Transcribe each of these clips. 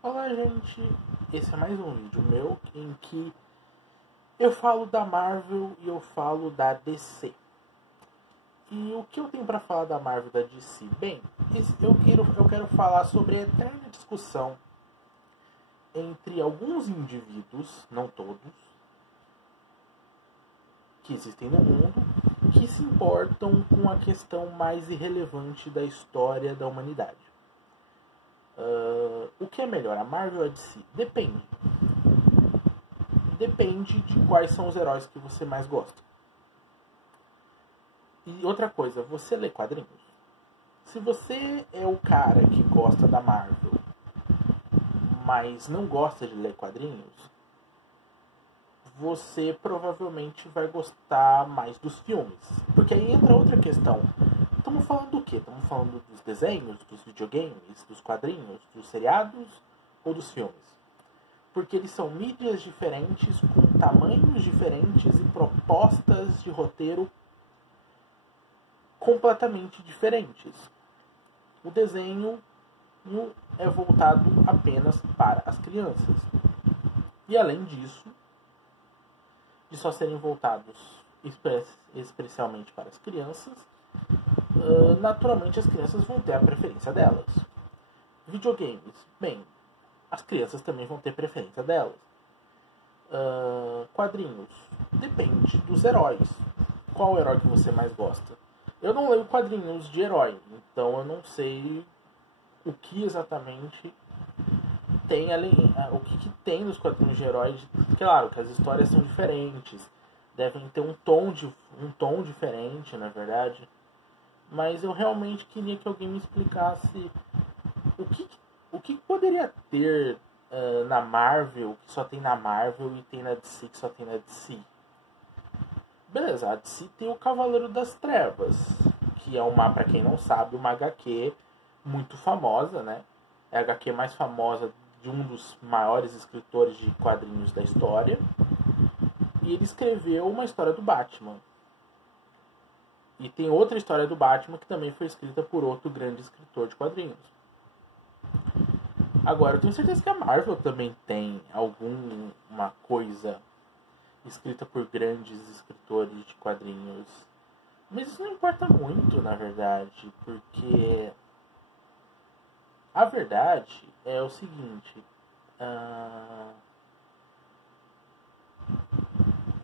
Olá, gente! Esse é mais um vídeo meu em que eu falo da Marvel e eu falo da DC. E o que eu tenho para falar da Marvel e da DC? Bem, eu quero falar sobre a eterna discussão entre alguns indivíduos, não todos, que existem no mundo, que se importam com a questão mais irrelevante da história da humanidade. O que é melhor, a Marvel ou a DC? Depende. Depende de quais são os heróis que você mais gosta. E outra coisa, você lê quadrinhos? Se você é o cara que gosta da Marvel, mas não gosta de ler quadrinhos, você provavelmente vai gostar mais dos filmes. Porque aí entra outra questão. Estamos falando do quê? Estamos falando dos desenhos, dos videogames, dos quadrinhos, dos seriados ou dos filmes? Porque eles são mídias diferentes, com tamanhos diferentes e propostas de roteiro completamente diferentes. O desenho é voltado apenas para as crianças. E além disso, de só serem voltados especialmente para as crianças, naturalmente as crianças vão ter a preferência delas. Videogames, bem, as crianças também vão ter preferência delas. Quadrinhos, depende dos heróis. Qual herói que você mais gosta? Eu não leio quadrinhos de herói, então eu não sei o que exatamente tem ali, o que tem nos quadrinhos de heróis. Claro que as histórias são diferentes, devem ter um tom diferente, na verdade. Mas eu realmente queria que alguém me explicasse o que poderia ter na Marvel, que só tem na Marvel, e tem na DC, que só tem na DC. Beleza, a DC tem o Cavaleiro das Trevas, que é pra quem não sabe, uma HQ muito famosa, né? É a HQ mais famosa de um dos maiores escritores de quadrinhos da história. E ele escreveu uma história do Batman. E tem outra história do Batman que também foi escrita por outro grande escritor de quadrinhos. Agora, eu tenho certeza que a Marvel também tem alguma coisa escrita por grandes escritores de quadrinhos. Mas isso não importa muito, na verdade, porque a verdade é o seguinte: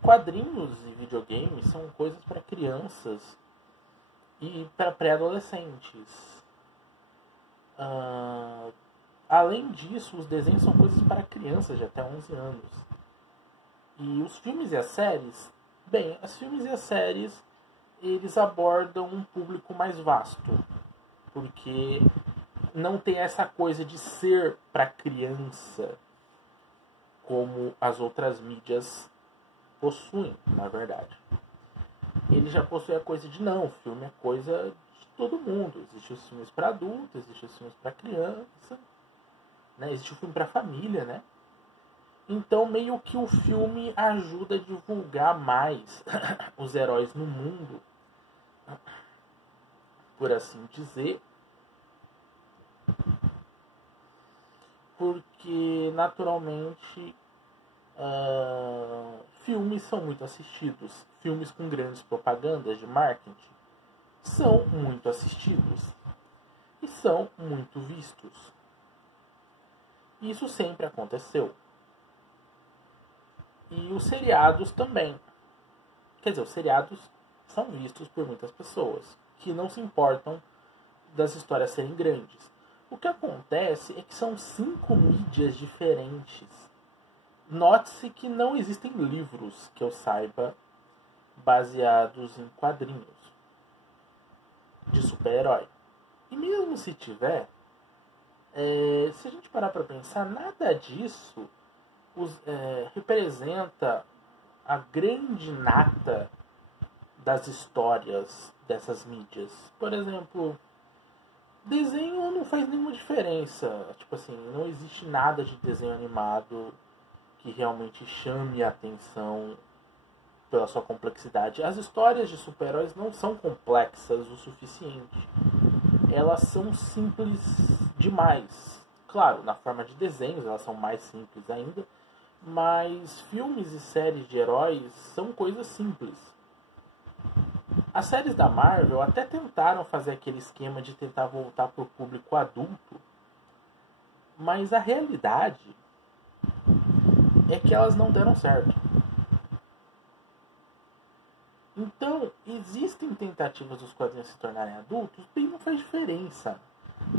quadrinhos e videogames são coisas para crianças e para pré-adolescentes. Além disso, os desenhos são coisas para crianças de até 11 anos. E os filmes e as séries, bem, os filmes e as séries, eles abordam um público mais vasto, porque não tem essa coisa de ser para criança como as outras mídias possuem, na verdade. Ele já possui a coisa de não, o filme é coisa de todo mundo. Existem os filmes para adulto, existem os filmes para criança, né? Existe o filme para família, né? Então, meio que o filme ajuda a divulgar mais os heróis no mundo, por assim dizer. Porque, naturalmente, filmes são muito assistidos. Filmes com grandes propagandas de marketing são muito assistidos. E são muito vistos. Isso sempre aconteceu. E os seriados também. Quer dizer, os seriados são vistos por muitas pessoas que não se importam das histórias serem grandes. O que acontece é que são 5 mídias diferentes. Note-se que não existem livros, que eu saiba, baseados em quadrinhos de super-herói. E mesmo se tiver, se a gente parar para pensar, nada disso representa a grande nata das histórias dessas mídias. Por exemplo, desenho não faz nenhuma diferença. Tipo assim, não existe nada de desenho animado que realmente chame a atenção pela sua complexidade. As histórias de super-heróis não são complexas o suficiente. Elas são simples demais. Claro, na forma de desenhos elas são mais simples ainda, mas filmes e séries de heróis são coisas simples. As séries da Marvel até tentaram fazer aquele esquema de tentar voltar para o público adulto, mas a realidade é que elas não deram certo. Então, existem tentativas dos quadrinhos se tornarem adultos, e não faz diferença.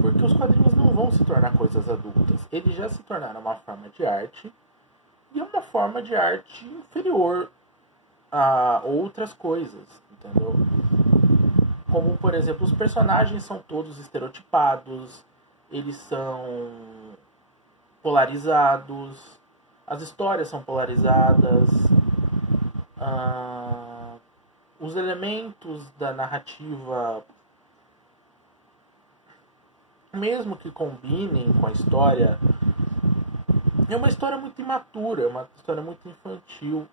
Porque os quadrinhos não vão se tornar coisas adultas. Eles já se tornaram uma forma de arte, e é uma forma de arte inferior a outras coisas, entendeu? Como, por exemplo, os personagens são todos estereotipados, eles são polarizados, as histórias são polarizadas, os elementos da narrativa, mesmo que combinem com a história, é uma história muito imatura, é uma história muito infantil,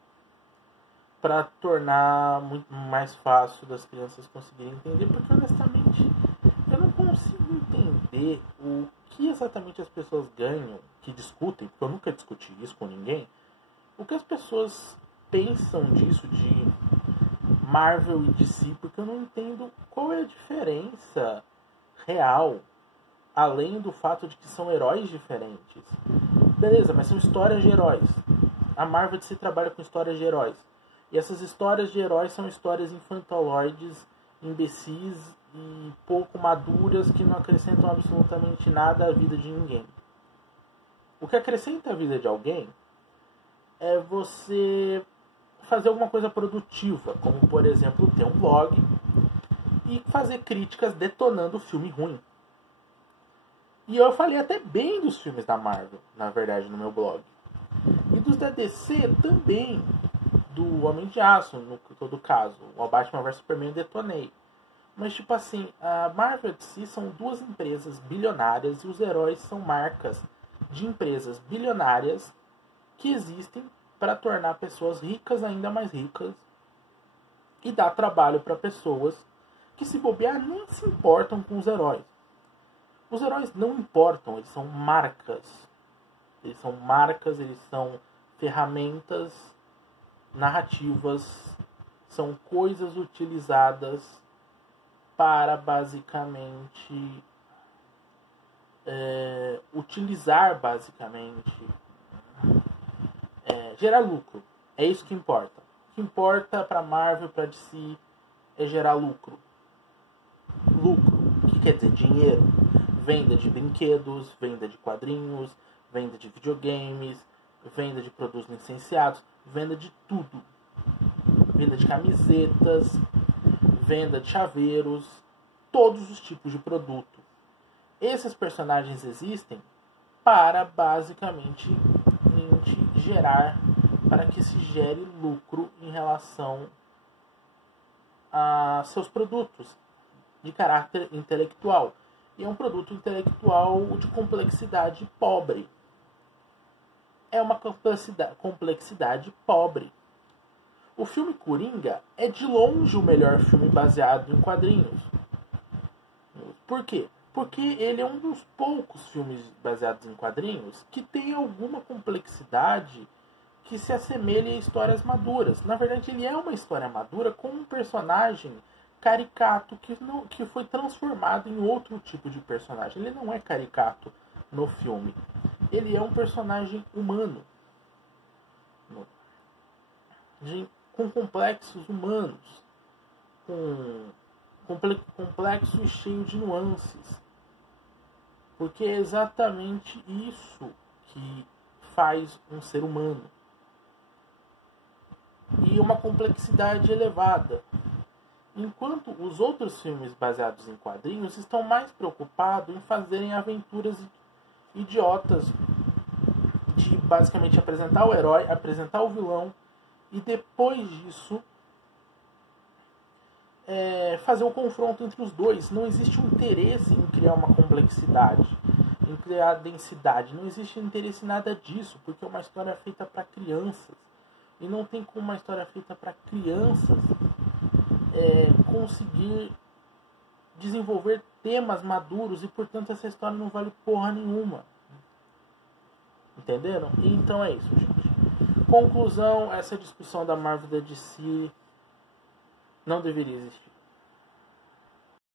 para tornar muito mais fácil das crianças conseguirem entender, porque honestamente eu não consigo entender o que exatamente as pessoas ganham, que discutem, porque eu nunca discuti isso com ninguém, o que as pessoas pensam disso de Marvel e DC, porque eu não entendo qual é a diferença real, além do fato de que são heróis diferentes. Beleza, mas são histórias de heróis. A Marvel e DC trabalha com histórias de heróis. E essas histórias de heróis são histórias infantoloides, imbecis e pouco maduras que não acrescentam absolutamente nada à vida de ninguém. O que acrescenta à vida de alguém é você fazer alguma coisa produtiva, como por exemplo ter um blog e fazer críticas detonando o filme ruim. E eu falei até bem dos filmes da Marvel, na verdade, no meu blog. E dos da DC também. Do Homem de Aço, no todo caso. O Batman vs Superman eu detonei. Mas tipo assim, a Marvel e a DC são duas empresas bilionárias e os heróis são marcas de empresas bilionárias que existem para tornar pessoas ricas ainda mais ricas e dar trabalho para pessoas que, se bobear, nem se importam com os heróis. Os heróis não importam, eles são marcas. Eles são marcas, eles são ferramentas narrativas, são coisas utilizadas para basicamente gerar lucro. É isso que importa. O que importa para Marvel, para DC é gerar lucro. Lucro, o que quer dizer? Dinheiro. Venda de brinquedos, venda de quadrinhos, venda de videogames, venda de produtos licenciados, venda de tudo. Venda de camisetas, venda de chaveiros, todos os tipos de produto. Esses personagens existem para basicamente gerar, para que se gere lucro em relação a seus produtos de caráter intelectual. E é um produto intelectual de complexidade pobre. É uma complexidade pobre. O filme Coringa é de longe o melhor filme baseado em quadrinhos. Por quê? Porque ele é um dos poucos filmes baseados em quadrinhos que tem alguma complexidade que se assemelha a histórias maduras. Na verdade, ele é uma história madura com um personagem caricato que foi transformado em outro tipo de personagem. Ele não é caricato no filme. Ele é um personagem humano. Com complexos humanos. Complexo e cheio de nuances. Porque é exatamente isso que faz um ser humano. E uma complexidade elevada. Enquanto os outros filmes baseados em quadrinhos estão mais preocupados em fazerem aventuras idiotas de basicamente apresentar o herói, apresentar o vilão e depois disso fazer o confronto entre os dois. Não existe um interesse em criar uma complexidade, em criar densidade. Não existe interesse em nada disso, porque é uma história feita para crianças. E não tem como uma história feita para crianças conseguir desenvolver temas maduros e, portanto, essa história não vale porra nenhuma. Entenderam? Então é isso, gente. Conclusão, essa discussão da Marvel e da DC não deveria existir.